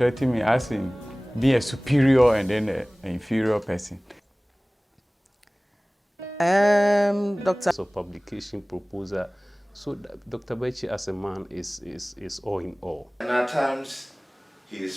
threaten me as in be a superior and then an inferior person. Doctor. So publication proposal. So Dr. Berchie as a man is all in all. And at times he is